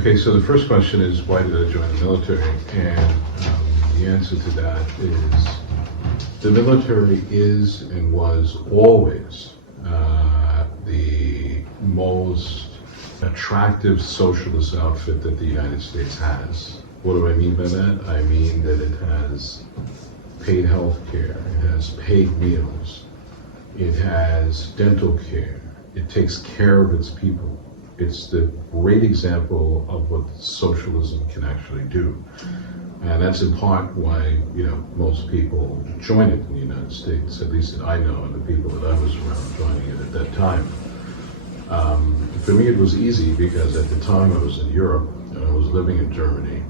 Okay, so the first question is, why did I join the military? And the answer to that is, the military is and was always the most attractive socialist outfit that the United States has. What do I mean by that? I mean that it has paid health care, it has paid meals, it has dental care, it takes care of its people. It's the great example of what socialism can actually do. And that's in part why, most people join it in the United States, at least that I know, and the people that I was around joining it at that time. For me, it was easy because at the time I was in Europe and I was living in Germany,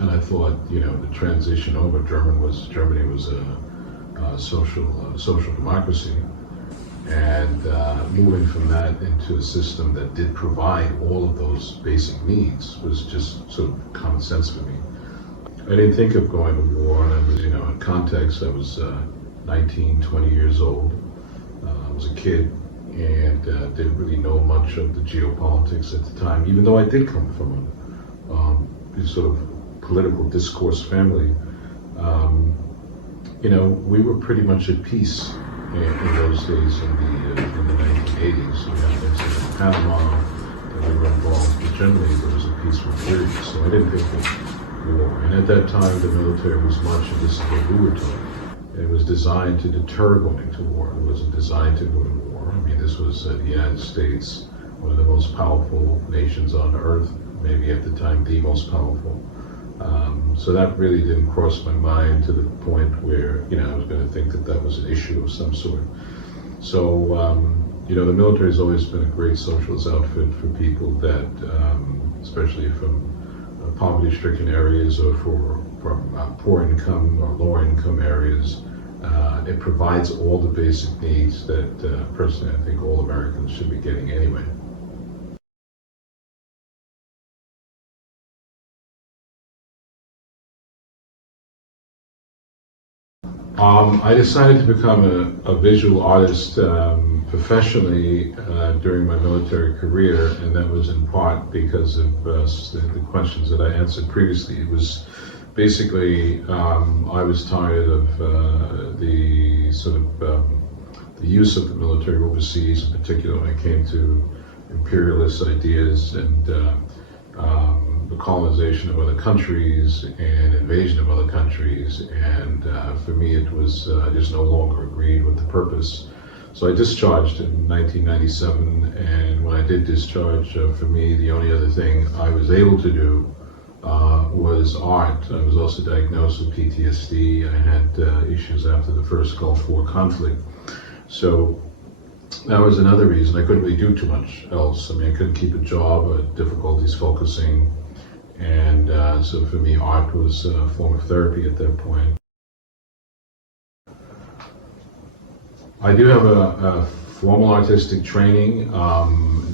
and I thought, the transition over, Germany was a social democracy, and moving from that into a system that did provide all of those basic needs was just sort of common sense for me. I didn't think of going to war, and I was, in context, I was 19, 20 years old. I was a kid and didn't really know much of the geopolitics at the time, even though I did come from a sort of political discourse family. We were pretty much at peace in those days in the 1980s. We had things in Panama that we were involved, but generally there was a peaceful period, so I didn't think of war. And at that time, the military was much, and this is what we were taught, it was designed to deter going to war. It wasn't designed to go to war. I mean, this was the United States, one of the most powerful nations on earth, maybe at the time the most powerful. So that really didn't cross my mind to the point where, I was going to think that that was an issue of some sort. So, the military has always been a great socialist outfit for people that, especially from poverty-stricken areas or from poor income or lower income areas. It provides all the basic needs that, personally, I think all Americans should be getting anyway. I decided to become a visual artist professionally during my military career, and that was in part because of the questions that I answered previously. It was basically, I was tired of the sort of the use of the military overseas, in particular when it came to imperialist ideas and the colonization of other countries and invasion of other countries, and for me it was just no longer agreed with the purpose. So I discharged in 1997, and when I did discharge, for me the only other thing I was able to do was art. I was also diagnosed with PTSD. I had issues after the first Gulf War conflict. So that was another reason. I couldn't really do too much else. I mean, I couldn't keep a job, I had difficulties focusing, and so for me art was a form of therapy at that point. I do have a formal artistic training,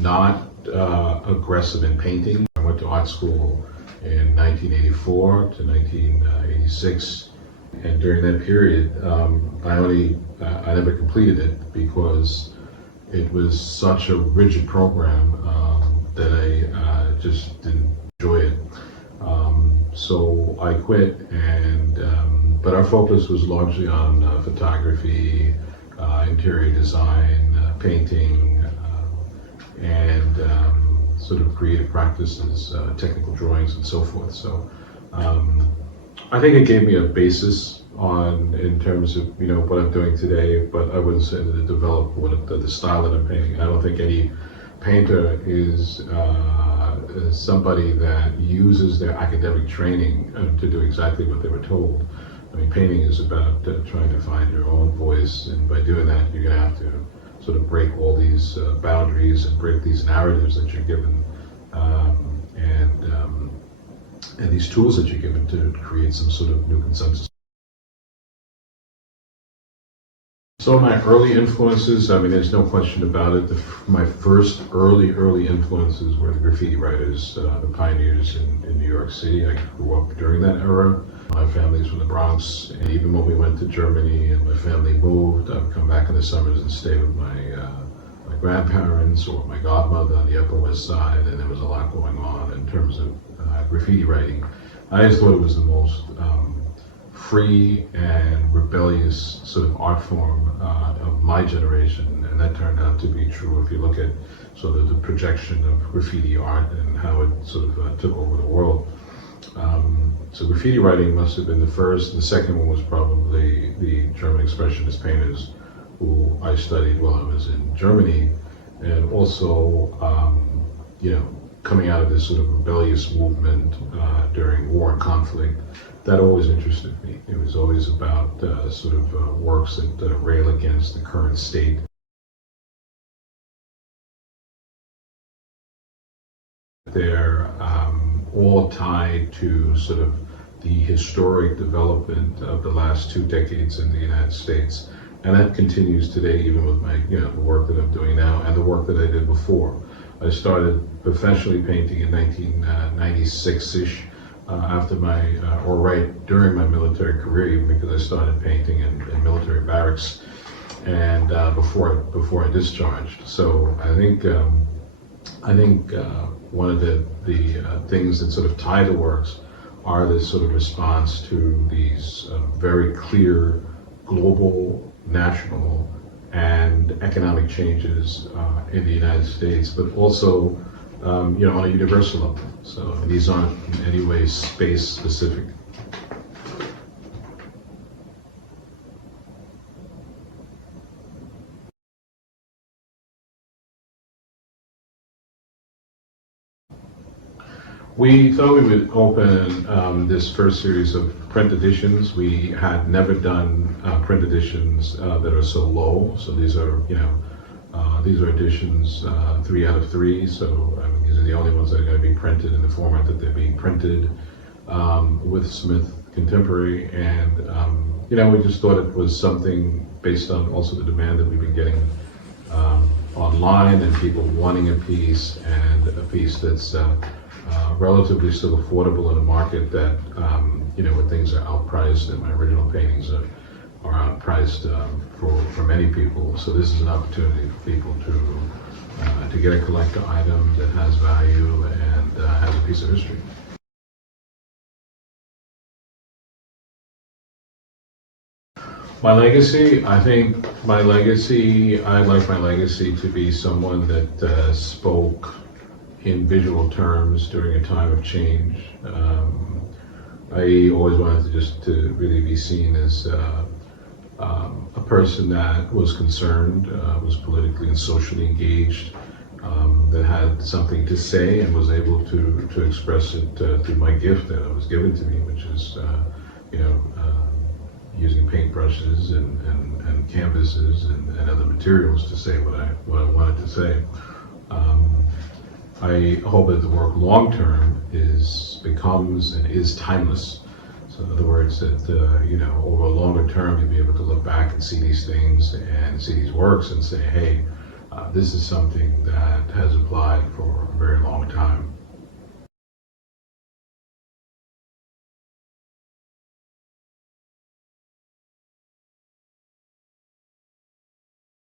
not aggressive in painting. I went to art school in 1984 to 1986, and during that period I never completed it because it was such a rigid program that I just didn't enjoy it. So I quit, and but our focus was largely on photography, interior design, painting, and sort of creative practices, technical drawings, and so forth. So I think it gave me a basis in terms of what I'm doing today, but I wouldn't say that it developed the style that I'm painting. I don't think any painter is somebody that uses their academic training to do exactly what they were told. I mean, painting is about trying to find your own voice, and by doing that, you're going to have to sort of break all these boundaries and break these narratives that you're given, and these tools that you're given to create some sort of new consensus. So my early influences, I mean, there's no question about it. My first early influences were the graffiti writers, the pioneers in New York City. I grew up during that era. My family's from the Bronx, and even when we went to Germany and my family moved, I would come back in the summers and stay with my my grandparents or my godmother on the Upper West Side, and there was a lot going on in terms of graffiti writing. I just thought it was the most free and rebellious sort of art form of my generation, and that turned out to be true if you look at sort of the projection of graffiti art and how it sort of took over the world. So graffiti writing must have been the first. The second one was probably the German Expressionist painters who I studied while I was in Germany, and also, coming out of this sort of rebellious movement during war and conflict. That always interested me. It was always about works that rail against the current state. They're all tied to sort of the historic development of the last 2 decades in the United States. And that continues today, even with my, the work that I'm doing now and the work that I did before. I started professionally painting in 1996-ish, during my military career, even because I started painting in military barracks and before I discharged. So I think one of the things that sort of tie the works are this sort of response to these very clear global, national, and economic changes in the United States, but also on a universal level. So these aren't in any way space specific. We thought we would open this first series of print editions. We had never done print editions that are so low. So these are, editions 3 out of 3. So these are the only ones that are going to be printed in the format that they're being printed with Smith Contemporary. And we just thought it was something based on also the demand that we've been getting online and people wanting a piece, and a piece that's relatively still affordable in a market that, where things are outpriced, and my original paintings are outpriced for many people. So this is an opportunity for people to get a collector item that has value and has a piece of history. My legacy, I'd like my legacy to be someone that spoke in visual terms during a time of change. I always wanted to really be seen as a person that was concerned, was politically and socially engaged, that had something to say and was able to express it through my gift that was given to me, which is using paintbrushes and canvases and other materials to say what I wanted to say. I hope that the work long term becomes and is timeless. So in other words, that over a longer term, you'll be able to look back and see these things and see these works and say, hey, this is something that has applied for a very long time.